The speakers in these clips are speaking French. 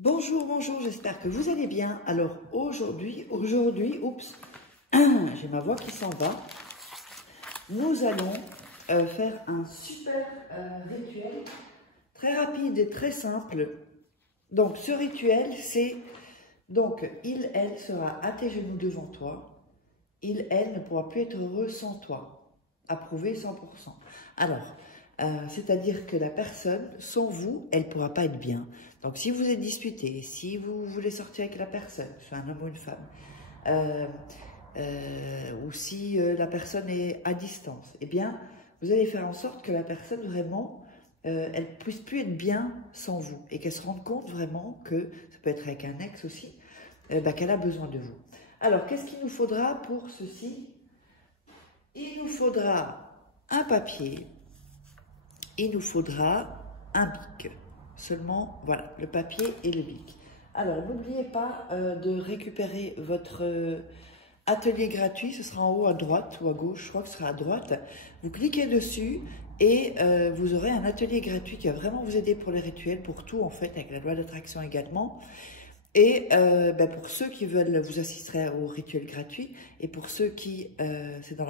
Bonjour, bonjour, j'espère que vous allez bien. Alors aujourd'hui, oups, j'ai ma voix qui s'en va. Nous allons faire un super rituel, très rapide et très simple. Donc ce rituel, c'est, donc il, elle sera à tes genoux devant toi. Il, elle ne pourra plus être heureux sans toi. Approuvé 100%. Alors, c'est-à-dire que la personne, sans vous, elle ne pourra pas être bien. Donc, si vous êtes disputé, si vous voulez sortir avec la personne, soit un homme ou une femme, ou si la personne est à distance, eh bien, vous allez faire en sorte que la personne, vraiment, elle ne puisse plus être bien sans vous et qu'elle se rende compte vraiment que, ça peut être avec un ex aussi, qu'elle a besoin de vous. Alors, qu'est-ce qu'il nous faudra pour ceci? Il nous faudra un papier, il nous faudra un bic. Seulement, voilà, le papier et le bic. Alors, n'oubliez pas de récupérer votre atelier gratuit. Ce sera en haut à droite ou à gauche, je crois que ce sera à droite. Vous cliquez dessus et vous aurez un atelier gratuit qui va vraiment vous aider pour les rituels, pour tout en fait, avec la loi d'attraction également. Et pour ceux qui veulent, vous assisterez au rituel gratuit. Et pour ceux qui, c'est dans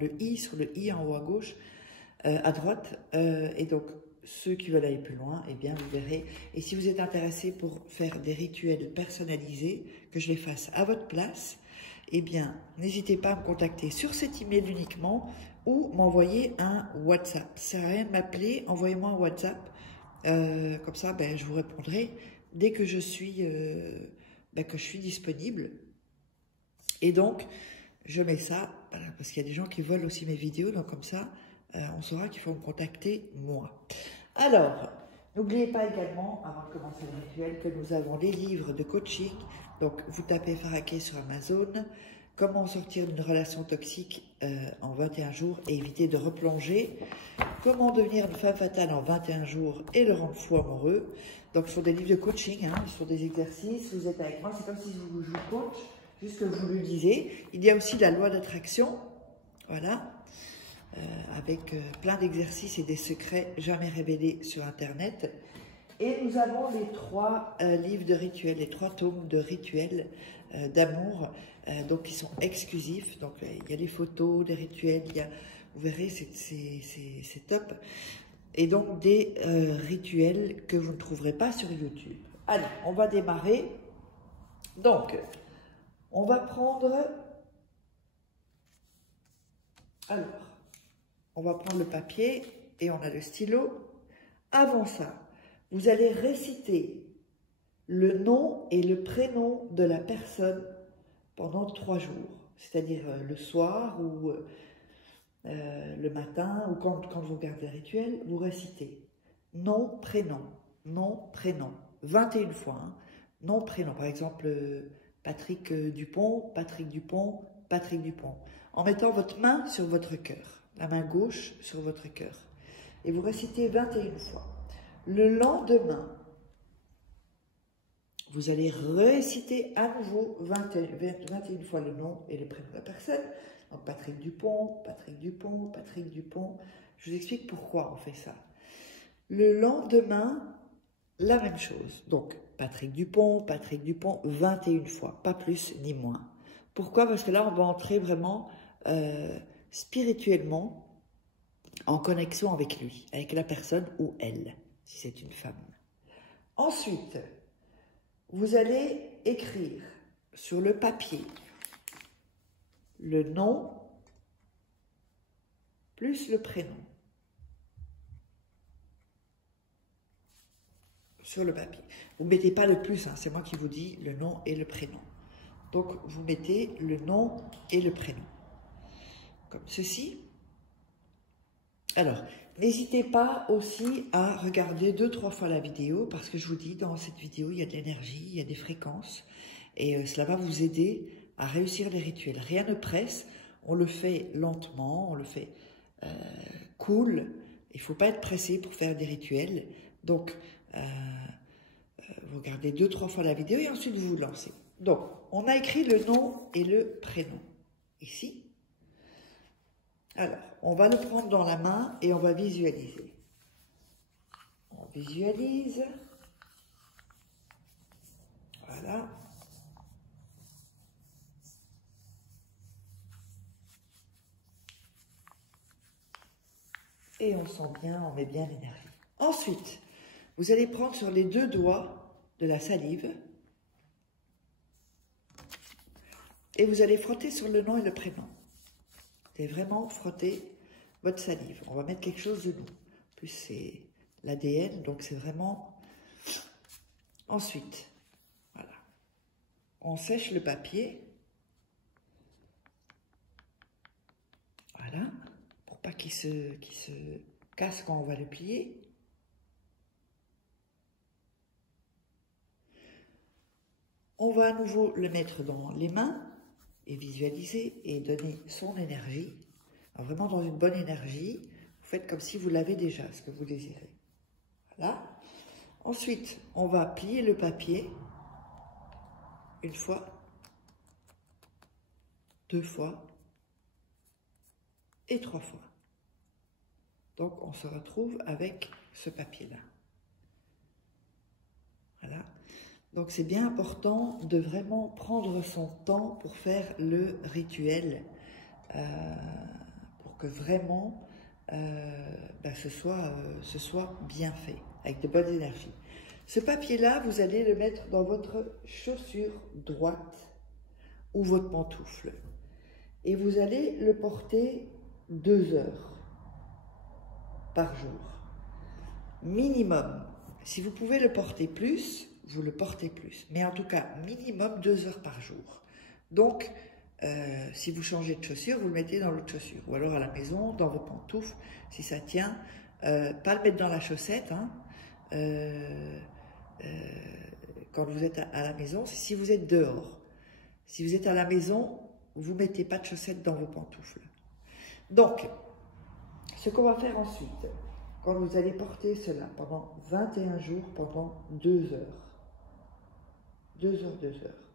le i, sur le i en haut à gauche, à droite. Et donc, ceux qui veulent aller plus loin, eh bien, vous verrez. Et si vous êtes intéressé pour faire des rituels personnalisés, que je les fasse à votre place, eh bien, n'hésitez pas à me contacter sur cet email uniquement ou m'envoyer un WhatsApp. Ça sert à rien de m'appeler, envoyez-moi un WhatsApp. Comme ça, je vous répondrai dès que je suis disponible. Et donc, je mets ça, voilà, parce qu'il y a des gens qui volent aussi mes vidéos, donc comme ça, on saura qu'il faut me contacter moi. Alors, n'oubliez pas également, avant de commencer le rituel, que nous avons les livres de coaching. Donc, vous tapez Faraké sur Amazon, comment sortir d'une relation toxique en 21 jours et éviter de replonger, comment devenir une femme fatale en 21 jours et le rendre fou amoureux. Donc, ce sont des livres de coaching, hein, ce sont des exercices, vous êtes avec moi, c'est comme si je vous coach, juste que je vous le disais. Il y a aussi la loi d'attraction, voilà. Avec plein d'exercices et des secrets jamais révélés sur Internet. Et nous avons les 3 livres de rituels, les 3 tomes de rituels d'amour, donc qui sont exclusifs. Donc il y a les photos, les rituels, vous verrez, c'est top. Et donc des rituels que vous ne trouverez pas sur YouTube. Allez, on va démarrer. Donc, on va prendre... Alors... On va prendre le papier et on a le stylo. Avant ça, vous allez réciter le nom et le prénom de la personne pendant 3 jours. C'est-à-dire le soir ou le matin ou quand vous regardez le rituel, vous récitez nom, prénom, 21 fois. Hein. Nom, prénom. Par exemple, Patrick Dupont, Patrick Dupont, Patrick Dupont. En mettant votre main sur votre cœur. La main gauche sur votre cœur. Et vous récitez 21 fois. Le lendemain, vous allez réciter à nouveau 21 fois le nom et le prénom de la personne. Donc Patrick Dupont, Patrick Dupont, Patrick Dupont. Je vous explique pourquoi on fait ça. Le lendemain, la même chose. Donc Patrick Dupont, 21 fois. Pas plus ni moins. Pourquoi? Parce que là, on va entrer vraiment... spirituellement en connexion avec lui, avec la personne ou elle, si c'est une femme. Ensuite, vous allez écrire sur le papier le nom plus le prénom. Sur le papier. Vous ne mettez pas le plus, hein, c'est moi qui vous dis le nom et le prénom. Donc, vous mettez le nom et le prénom. Comme ceci. Alors, n'hésitez pas aussi à regarder 2-3 fois la vidéo parce que je vous dis, dans cette vidéo, il y a de l'énergie, il y a des fréquences et cela va vous aider à réussir les rituels. Rien ne presse, on le fait lentement, on le fait cool. Il ne faut pas être pressé pour faire des rituels. Donc, vous regardez 2-3 fois la vidéo et ensuite vous vous lancez. Donc, on a écrit le nom et le prénom ici. Alors, on va le prendre dans la main et on va visualiser. On visualise. Et on sent bien, on met bien l'énergie. Ensuite, vous allez prendre sur les 2 doigts de la salive et vous allez frotter sur le nom et le prénom. Vous allez vraiment frotter votre salive. On va mettre quelque chose de nous. En plus, c'est l'ADN, donc c'est vraiment... Ensuite, voilà. On sèche le papier. Voilà. Pour pas qu'il se casse quand on va le plier. On va à nouveau le mettre dans les mains et visualiser et donner son énergie. Alors vraiment dans une bonne énergie. Vous faites comme si vous l'avez déjà, ce que vous désirez. Voilà. Ensuite, on va plier le papier 1 fois, 2 fois et 3 fois. Donc, on se retrouve avec ce papier-là. Voilà. Donc, c'est bien important de vraiment prendre son temps pour faire le rituel, pour que vraiment ce soit bien fait, avec de bonnes énergies. Ce papier-là, vous allez le mettre dans votre chaussure droite ou votre pantoufle. Et vous allez le porter 2 heures par jour. Minimum. Si vous pouvez le porter plus, vous le portez plus. Mais en tout cas, minimum 2 heures par jour. Donc, si vous changez de chaussure, vous le mettez dans l'autre chaussure. Ou alors à la maison, dans vos pantoufles, si ça tient. Pas le mettre dans la chaussette, hein. Quand vous êtes à la maison, si vous êtes dehors. Si vous êtes à la maison, vous ne mettez pas de chaussettes dans vos pantoufles. Donc, ce qu'on va faire ensuite, quand vous allez porter cela pendant 21 jours, pendant 2 heures. 2 heures, 2 heures.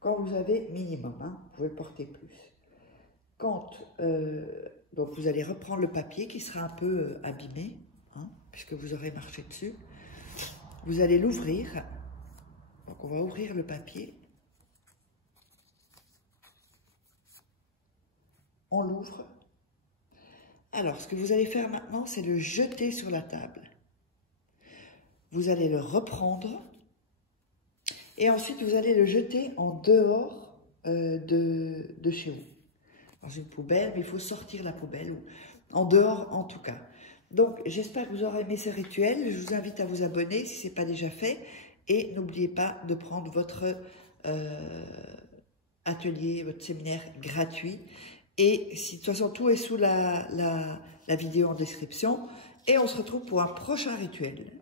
Quand vous avez minimum, hein, vous pouvez le porter plus. Donc vous allez reprendre le papier qui sera un peu abîmé, hein, puisque vous aurez marché dessus. Vous allez l'ouvrir. Donc on va ouvrir le papier. On l'ouvre. Alors, ce que vous allez faire maintenant, c'est le jeter sur la table. Vous allez le reprendre. Et ensuite, vous allez le jeter en dehors de chez vous. Dans une poubelle, mais il faut sortir la poubelle. En dehors, en tout cas. Donc, j'espère que vous aurez aimé ce rituel. Je vous invite à vous abonner si ce n'est pas déjà fait. Et n'oubliez pas de prendre votre atelier, votre séminaire gratuit. Et si, de toute façon, tout est sous la vidéo en description. Et on se retrouve pour un prochain rituel.